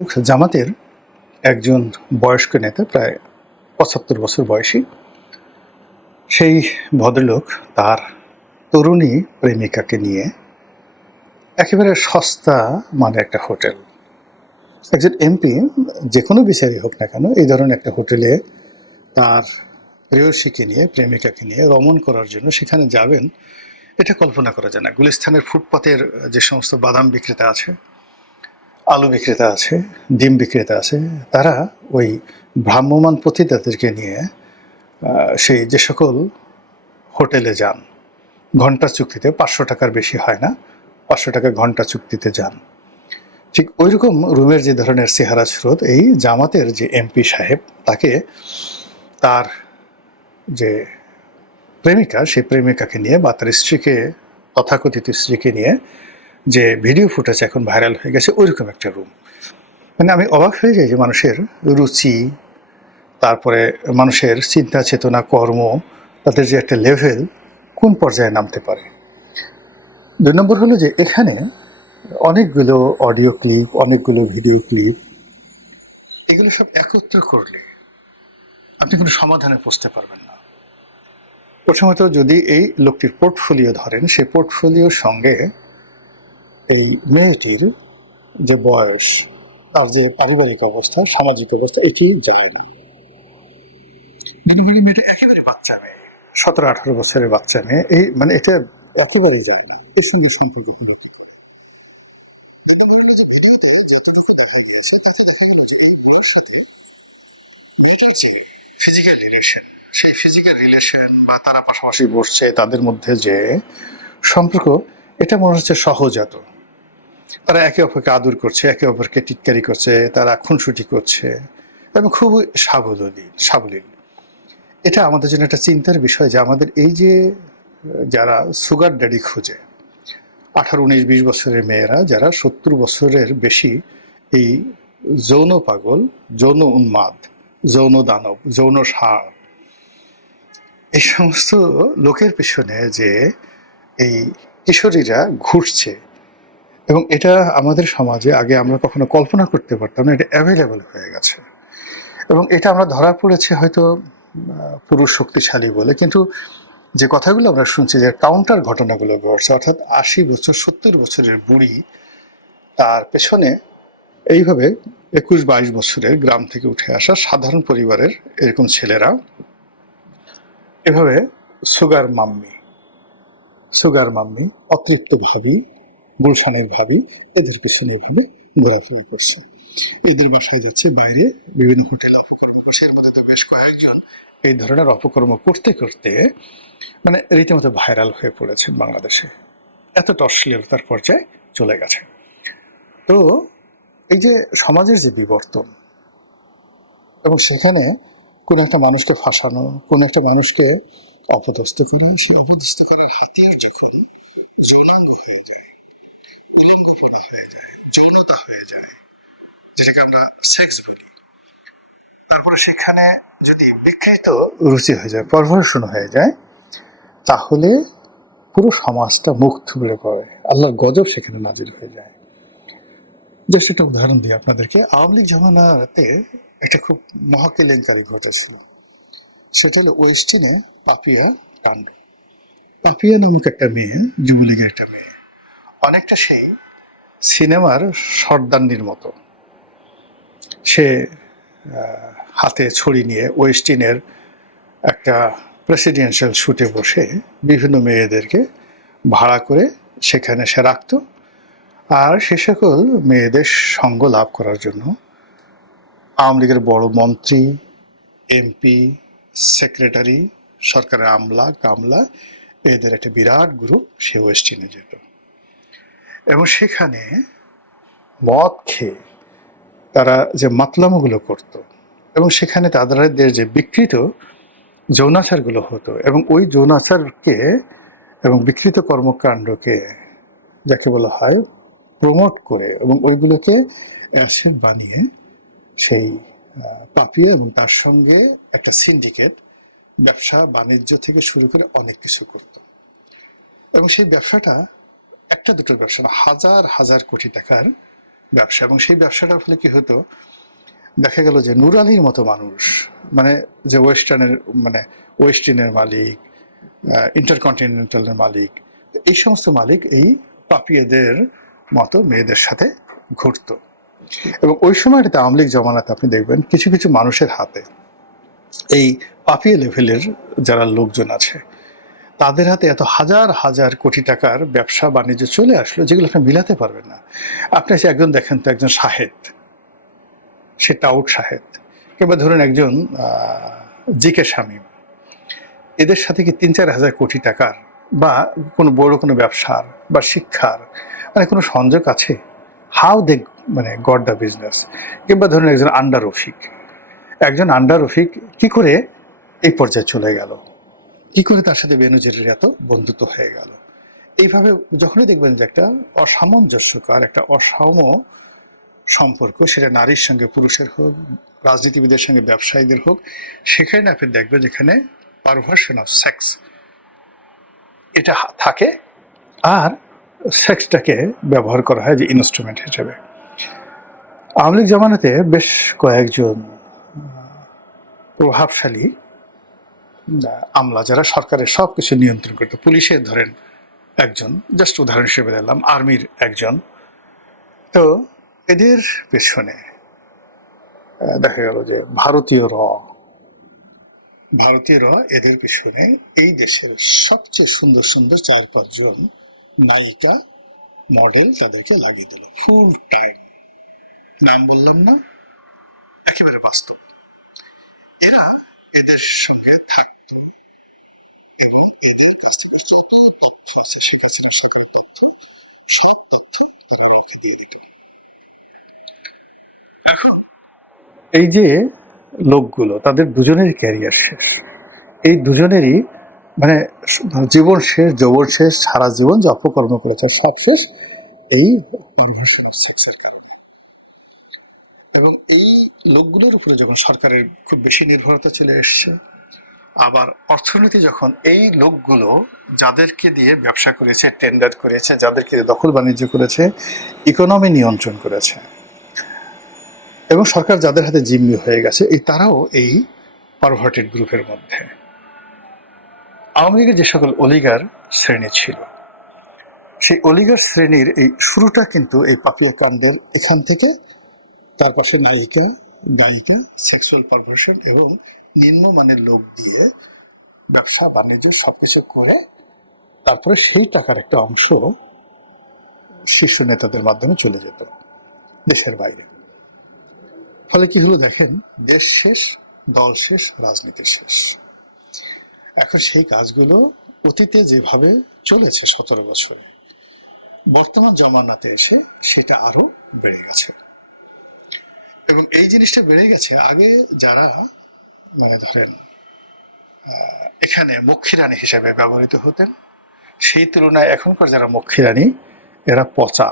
জামাতের একজন বয়স্ক নেতা, প্রায় ৭৫ বছর বয়সী। সেই ভদ্রলোক তার তরুণী প্রেমিকাকে নিয়ে একেবারে সস্তা মানে একটা হোটেল, একজন এমপি যেকোনো বিচারই হোক না কেন, এই ধরনের একটা হোটেলে তার প্রেয়সীকে নিয়ে, প্রেমিকাকে নিয়ে রমণ করার জন্য সেখানে যাবেন, এটা কল্পনা করা যায় না। গুলিস্তানের ফুটপাতের যে সমস্ত বাদাম বিক্রেতা আছে, আলু বিক্রেতা আছে, ডিম বিক্রেতা আছে, তারা ওই ভ্রাম্যমান পতিতাদেরকে নিয়ে সেই যে সকল হোটেলে যান, ঘন্টা চুক্তিতে ৫০০ টাকার বেশি হয় না, ৫০০ টাকা ঘন্টা চুক্তিতে যান। ঠিক ওইরকম রুমের যে ধরনের চেহারা স্রোত, এই জামাতের যে এমপি সাহেব, তাকে তার যে প্রেমিকা, সেই প্রেমিকাকে নিয়ে বা তার স্ত্রীকে, তথাকথিত স্ত্রীকে নিয়ে যে ভিডিও ফুটেজ এখন ভাইরাল হয়ে গেছে, ওইরকম একটা রুম। মানে আমি অবাক হয়ে যাই যে মানুষের রুচি, তারপরে মানুষের চিন্তা চেতনা, কর্ম, তাদের যে একটা লেভেল কোন পর্যায়ে নামতে পারে। ২ নম্বর হলো যে এখানে অনেকগুলো অডিও ক্লিপ, অনেকগুলো ভিডিও ক্লিপ, এগুলো সব একত্র করলে আপনি কোনো সমাধানে পৌঁছতে পারবেন না। প্রথমত, যদি এই লোকটির পোর্টফোলিও ধরেন, সেই পোর্টফোলিওর সঙ্গে এই মেয়েটির যে বয়স, তার যে পারিবারিক অবস্থা, সামাজিক অবস্থা, এটি যায় না। মেয়েটা একেবারে বাচ্চা মেয়ে, ১৭-১৮ বছরের বাচ্চা মেয়ে, এই মানে এটা একেবারেই যায় না। এর সঙ্গে সম্পর্কিত যেটুকু দেখা গিয়েছে, তাতে দেখা গেল যে এই বুড়ির সাথে ফিজিক্যাল রিলেশন, সেই ফিজিক্যাল রিলেশন বা তারা পাশাপাশি বসছে, তাদের মধ্যে যে সম্পর্ক, এটা মনে হচ্ছে সহজাত। তারা একে অপরকে আদর করছে, একে অপরকে টিটকারি করছে, তারা খুনসুটি করছে এবং খুব সাবলীল। এটা আমাদের জন্য একটা চিন্তার বিষয় যে আমাদের এই যে যারা সুগার ড্যাডি খুঁজে, ১৮, ১৯, ২০ বছরের মেয়েরা যারা ৭০ বছরের বেশি, এই যৌন পাগল, যৌন উন্মাদ, যৌন দানব, যৌন ষাঁড়, এই সমস্ত লোকের পিছনে যে এই কিশোরীরা ঘুরছে, এবং এটা আমাদের সমাজে আগে আমরা কখনো কল্পনা করতে পারতাম না, এটা অ্যাভেলেবল হয়ে গেছে। এবং এটা আমরা ধরা পড়েছে হয়তো পুরুষ শক্তিশালী বলে, কিন্তু যে কথাগুলো আমরা শুনছি, যে কাউন্টার ঘটনাগুলো ঘটছে, অর্থাৎ ৮০ বছর, ৭০ বছরের বুড়ি, তার পেছনে এইভাবে ২১-২২ বছরের গ্রাম থেকে উঠে আসা সাধারণ পরিবারের এরকম ছেলেরা এভাবে সুগার মাম্মি, অতৃপ্ত ভাবি, গুলশানের ভাবি, এদের পেছনে এভাবে ঘোরাফেরি করছে। এদের বাসায় যাচ্ছে, বাইরে বিভিন্ন হোটেল অপকর্ম করছে। এর মধ্যে তো বেশ কয়েকজন এই ধরনের অপকর্ম করতে করতে মানে রীতিমতো ভাইরাল হয়ে পড়েছেন বাংলাদেশে, এতটা অশ্লীলতার পর্যায়ে চলে গেছে। তো এই যে সমাজের যে বিবর্তন, এবং সেখানে কোন একটা মানুষকে ফাঁসানো, কোন একটা মানুষকে অপদস্থ করা, সেই অপদস্থ করার হাতিয়ার যখন যৌনাঙ্গ হয়ে যায়, উলঙ্গপনা হয়ে যায়, যৌনতা হয়ে যায়, যেটাকে আমরা সেক্স বলি, তারপরে সেখানে যদি বিকৃত রুচি হয়ে যায়, পারভার্সন হয়ে যায়, তাহলে পুরো সমাজটা মুখ থুবড়ে পড়ে, আল্লাহর গজব সেখানে নাজিল হয়ে যায়। জাস্ট একটা উদাহরণ দিই আপনাদেরকে। আওয়ামী লীগ জমানাতে একটা খুব মহাকেলেঙ্কারি ঘটেছিল, সেটা হলো ওয়েস্টিনে পাপিয়া কাণ্ড। পাপিয়া নামক একটা মেয়ে, যুবলীগের একটা মেয়ে, অনেকটা সেই সিনেমার সর্দান্নির মতো। সে হাতে ছড়ি নিয়ে ওয়েস্টিনের একটা প্রেসিডেন্সিয়াল শুটে বসে বিভিন্ন মেয়েদেরকে ভাড়া করে সেখানে সে রাখত। আর সে সকল মেয়েদের সঙ্গ লাভ করার জন্য আওয়ামী লীগের বড় মন্ত্রী, এমপি, সেক্রেটারি, সরকারের আমলা কামলা, এদের একটা বিরাট গ্রুপ সে ওয়েস্টিনে যেত, এবং সেখানে মদ খেয়ে তারা যে মাতলামোগুলো করত, এবং সেখানে তাদের যে বিকৃত যৌনাচারগুলো হতো, এবং ওই যৌনাচারকে এবং বিকৃত কর্মকাণ্ডকে, যাকে বলা হয়, প্রমোট করে এবং ওইগুলোকে অ্যাসেট বানিয়ে সেই পাপিয়া এবং তার সঙ্গে একটা সিন্ডিকেট ব্যবসা বাণিজ্য থেকে শুরু করে অনেক কিছু করত। এবং সেই ব্যবসাটা একটা দুটো ব্যবসা না, হাজার হাজার কোটি টাকার ব্যবসা, এবং সেই ব্যবসাটার ফলে কি হতো, দেখা গেল যে নুর আলীর মতো মানুষ, মানে যে ওয়েস্টার্নের মালিক, ইন্টারকন্টিনেন্টালের মালিক, এই সমস্ত মালিক এই পাপিয়াদের মতো মেয়েদের সাথে ঘুরতো। এবং ওই সময়টাতে আওয়ামী লীগ জমানাতে আপনি দেখবেন কিছু কিছু মানুষের হাতে এই পাপিয়া লেভেলের যারা লোকজন আছে তাদের হাতে এত হাজার হাজার কোটি টাকার ব্যবসা বাণিজ্য চলে আসলো, যেগুলো আপনি মিলাতে পারবেন না। আপনি এসে একজন দেখেন তো, একজন শাহেদ, সে টাউট শাহেদ, কিংবা ধরুন একজন জিকে শামীম, এদের সাথে কি ৩-৪ হাজার কোটি টাকার বা কোনো বড় কোনো ব্যবসার বা শিক্ষার মানে কোনো সংযোগ আছে? হাউ দে মানে গট দ্য বিজনেস? কিংবা ধরুন একজন আন্ডার রফিক কি করে এই পর্যায়ে চলে গেল, কি করে তার সাথে বেনজিরের এত বন্ধুত্ব হয়ে গেল? এইভাবে যখনই দেখবেন যে একটা অসামঞ্জস্যকর, একটা অসাম সম্পর্ক, সেটা নারীর সঙ্গে পুরুষের হোক, রাজনীতিবিদের সঙ্গে ব্যবসায়ীদের হোক, সেখানে আপনি দেখবেন যেখানে পারভার্সন অফ সেক্স এটা থাকে, আর সেক্সটাকে ব্যবহার করা হয় যে ইনস্ট্রুমেন্ট হিসেবে। আওয়ামী লীগ জামানাতে বেশ কয়েকজন প্রভাবশালী আমলা, যারা সরকারের সবকিছু নিয়ন্ত্রণ করতো, পুলিশের ধরেন একজন, জাস্ট উদাহরণ হিসেবে দিলাম, আর্মির একজন, তো এদের পেছনে দেখা গেল যে ভারতীয়রা এদের পিছনে এই দেশের সবচেয়ে সুন্দর সুন্দর 4-5 জন নায়িকা, মডেল তাদেরকে লাগিয়ে দিল ফুল টাইম। নাম বললাম না, একেবারে বাস্তব। এরা এদের সঙ্গে থাকত এবং এদের কাছ থেকে যত তথ্য আছে, শেখ হাসিনার সকল তথ্য, সব তথ্য তাদেরকে দিয়ে দিত। এই যে লোকগুলো, তাদের দুজনেরই ক্যারিয়ার শেষ, এই দুজনেরই মানে জীবন শেষ, যৌবন শেষ, সারা জীবন যে অপকর্ম করেছে সব শেষ এই সেক্সের কারণে। এবং এই লোকগুলোর উপরে যখন সরকারের খুব বেশি নির্ভরতা চলে এসছে, আবার অর্থনীতি যখন এই লোকগুলো যাদেরকে দিয়ে ব্যবসা করেছে, টেন্ডার করেছে, যাদেরকে দখল বাণিজ্য করেছে, ইকোনমি নিয়ন্ত্রণ করেছে, এবং সরকার যাদের হাতে জিম্মি হয়ে গেছে, এই তারাও এই পারভার্টেড গ্রুপের মধ্যে। আওয়ামী লীগের যে সকল অলিগার শ্রেণী ছিল, সেই অলিগার শ্রেণীর এই শুরুটা কিন্তু এই পাপিয়া কাণ্ডের এখান থেকে, তার পাশে নায়িকা, গায়িকা, সেক্সুয়াল পারভার্সন এবং নিম্নমানের লোক দিয়ে ব্যবসা বাণিজ্য সবকিছু করে তারপরে সেই টাকার একটা অংশ শীর্ষ নেতাদের মাধ্যমে চলে যেত দেশের বাইরে। ফলে কি হলো দেখেন, দেশ শেষ, দল শেষ, রাজনীতি শেষ। এখন সেই কাজগুলো অতীতে যেভাবে চলেছে 17 বছরে, বর্তমান জমানাতে এসে সেটা আরো বেড়ে গেছে। এবং এই জিনিসটা বেড়ে গেছে, আগে যারা মানে ধরেন এখানে মক্ষী রানী হিসেবে ব্যবহৃত হতেন, সেই তুলনায় এখনকার যারা মক্ষী রানী, এরা পচা,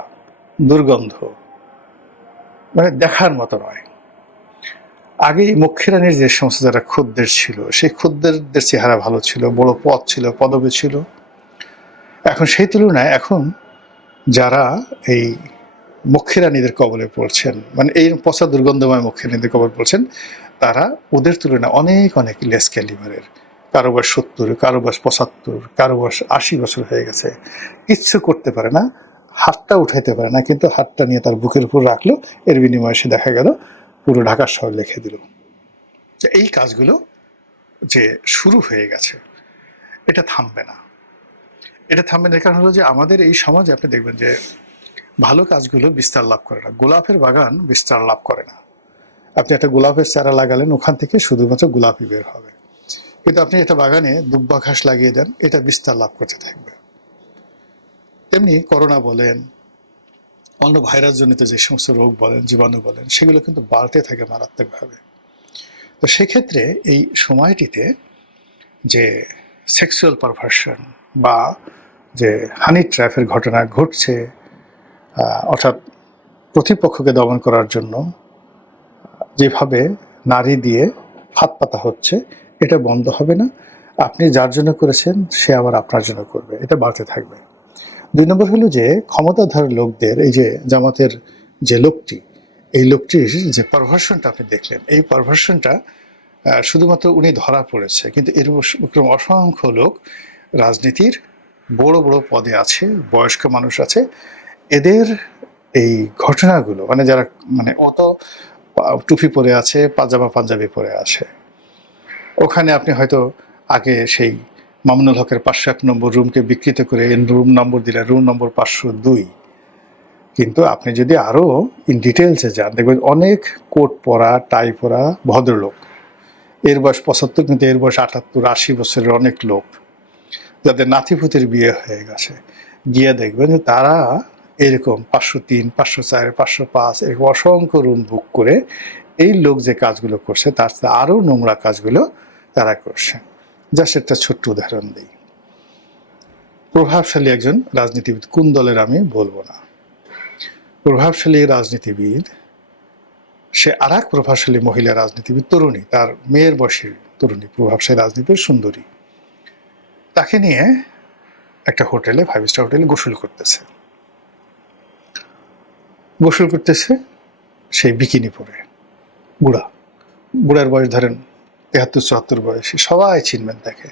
দুর্গন্ধ, মানে দেখার মতো নয়। আগে মক্ষী রানীর যে সমস্ত যারা খদ্দের ছিল, সেই খদ্দেরদের চেহারা ভালো ছিল, বড় পদ ছিল, পদবী ছিল। এখন সেই তুলনায় এখন যারা এই মক্ষী রানীদের কবলে পড়ছেন, মানে এই পচা দুর্গন্ধময় মক্ষী রানীদের কবলে পড়ছেন, তারা ওদের তুলনায় অনেক অনেক লেস ক্যালিবারের। কারো বয়স 70, কারো বয়স 75, কারো বয়স 80 বছর হয়ে গেছে, কিচ্ছু করতে পারে না, হাতটা উঠাইতে পারে না, কিন্তু হাতটা নিয়ে তার বুকের উপর রাখলো, এর বিনিময়ে সে দেখা গেল পুরো ঢাকা শহর লিখে দিল। এই কাজগুলো যে শুরু হয়ে গেছে, এটা থামবে না। এটা থামবে না, কারণ হলো যে আমাদের এই সমাজে আপনি দেখবেন যে ভালো কাজগুলো বিস্তার লাভ করে না। গোলাপের বাগান বিস্তার লাভ করে না। আপনি একটা গোলাপের চারা লাগালেন, ওখান থেকে শুধুমাত্র গোলাপই বের হবে। কিন্তু আপনি একটা বাগানে দুব্বা ঘাস লাগিয়ে দেন, এটা বিস্তার লাভ করতে থাকবে। তেমনি করোনা বলেন, অন্য ভাইরাস জনিত যে সমস্ত রোগ বলেন, জীবাণু বলেন, সেগুলো কিন্তু বাড়তে থাকে মারাত্মকভাবে। তো সেক্ষেত্রে এই সময়টিতে যে সেক্সুয়াল পারভার্সন বা যে হানি ট্র্যাপের ঘটনা ঘটছে, অর্থাৎ প্রতিপক্ষকে দমন করার জন্য যেভাবে নারী দিয়ে হাত পাতা হচ্ছে, এটা বন্ধ হবে না। আপনি যার জন্য করেছেন সে আবার আপনার জন্য করবে, এটা বাড়তে থাকবে। 2 নম্বর হলো যে ক্ষমতাধর লোকদের, এই যে জামাতের যে লোকটি, এই লোকটির যে পারভার্সনটা আপনি দেখলেন, এই পারভার্সনটা শুধুমাত্র উনি ধরা পড়েছে, কিন্তু এরকম অসংখ্য লোক রাজনীতির বড় বড় পদে আছে, বয়স্ক মানুষ আছে। এদের এই ঘটনাগুলো মানে যারা মানে অত টুপি পরে আছে, পাজামা পাঞ্জাবি পরে আছে, ওখানে আপনি হয়তো আগে সেই মামুনুল হকের 501 নম্বর রুমকে বিকৃত করে রুম নম্বর দিলে রুম নম্বর 502। কিন্তু আপনি যদি আরো ইন ডিটেলসে যান, দেখবেন অনেক কোট পরা, টাই পরা ভদ্রলোক, এর বয়স 75, কিন্তু এর বয়স 78, 80 বছরের অনেক লোক, যাদের নাতিপুতির বিয়ে হয়ে গেছে, গিয়ে দেখবেন যে তারা এরকম 503, 504, 505 এরকম অসংখ্য রুম বুক করে এই লোক যে কাজগুলো করছে তার চেয়ে আরো নোংরা কাজগুলো তারা করছে। জাস্ট একটা ছোট্ট উদাহরণ দিই। প্রভাবশালী একজন রাজনীতিবিদ, কোন দলের আমি বলবো না, প্রভাবশালী রাজনীতিবিদ, সে আর এক প্রভাবশালী মহিলা রাজনীতিবিদ, তরুণী, তার মেয়ের বয়সী তরুণী, প্রভাবশালী রাজনীতিবিদ, সুন্দরী, তাকে নিয়ে একটা হোটেলে, 5 স্টার হোটেলে গোসল করতেছে সেই বিকিনি পরে, বুড়ার বয়স ধরেন 73-74 বয়সী, সবাই চিনবেন তাকে।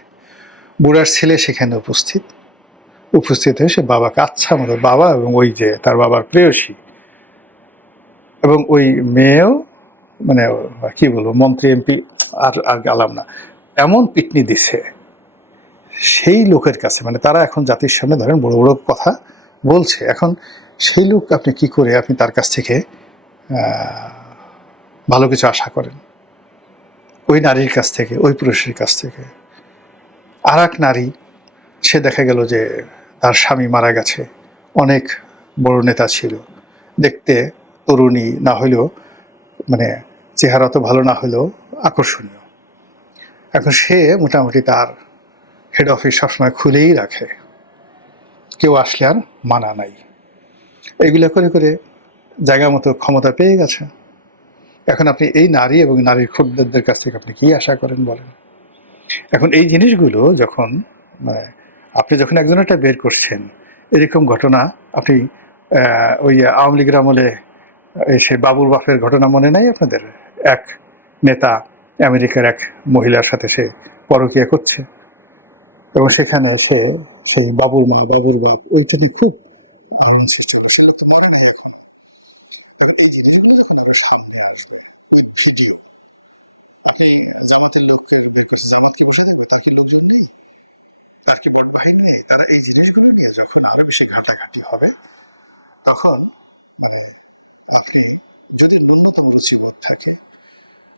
বুড়ার ছেলে সেখানে উপস্থিত হয়ে সে বাবাকে আচ্ছা মতো, বাবা এবং ওই যে তার বাবার প্রেয়সী এবং ওই মেয়েও, মানে কি বলবো, মন্ত্রী এমপি আর গেলাম না, এমন পিটনি দিছে সেই লোকের কাছে, মানে তারা এখন জাতির সামনে ধরেন বড় বড় কথা বলছে। এখন সেই লোক আপনি কি করে আপনি তার কাছ থেকে ভালো কিছু আশা করেন? ওই নারীর কাছ থেকে, ওই পুরুষের কাছ থেকে। আর এক নারী, সে দেখা গেল যে তার স্বামী মারা গেছে, অনেক বড় নেতা ছিল, দেখতে তরুণী না হলেও, মানে চেহারা তো ভালো না হলেও আকর্ষণীয়। এখন সে মোটামুটি তার হেড অফিস সবসময় খুলেই রাখে, কেউ আসলে আর মানা নাই। এগুলো করে করে জায়গা মতো ক্ষমতা পেয়ে গেছে। এখন আপনি এই নারী এবং নারীর খদ্দেরদের কাছ থেকে আপনি কি আশা করেন বলেন? এখন এই জিনিসগুলো যখন মানে আপনি যখন একজনটা বের করছেন, এরকম ঘটনা আপনি ওই আওয়ামী লীগের আমলে সে বাবুর বাপের ঘটনা মনে নাই আপনাদের? এক নেতা আমেরিকার এক মহিলার সাথে সে পরকীয়া করছে এবং সেখানে সে সেই বাবুর মা, বাবুর বাপ, ওইটা নিয়ে খুব মনে নাই এখন। সামনে আসবে ভিডিও, আপনি জামাতের লোককে জামাতকে বসে দেবো, তাকে লোকজন নেই, তার কি বড় বাহিনী নেই? তারা এই জিনিসগুলো নিয়ে যখন আরো বেশি ঘাটাঘাটি হবে, তখন মানে আপনি যদি ন্যূনতম রুচিবোধ থাকে,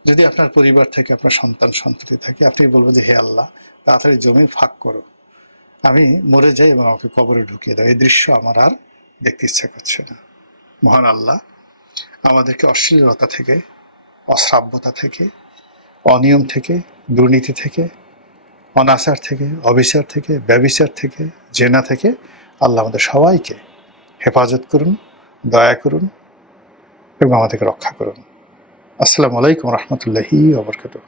যদি আপনার পরিবার থেকে, আপনার সন্তান সন্ততি থাকে, আপনি বলবেন যে হে আল্লাহ, তাড়াতাড়ি জমি ফাঁক করো, আমি মরে যাই এবং আমাকে কবরে ঢুকিয়ে দাও, এই দৃশ্য আমার আর দেখতে ইচ্ছা করছে না। মহান আল্লাহ আমাদেরকে অশ্লীলতা থেকে, অশ্রাব্যতা থেকে, অনিয়ম থেকে, দুর্নীতি থেকে, অনাচার থেকে, অবিচার থেকে, ব্যভিচার থেকে, জেনা থেকে আল্লাহ আমাদের সবাইকে হেফাজত করুন, দয়া করুন এবং আমাদেরকে রক্ষা করুন। আসসালামু আলাইকুম রহমতুল্লাহি ওয়া বারাকাতুহু।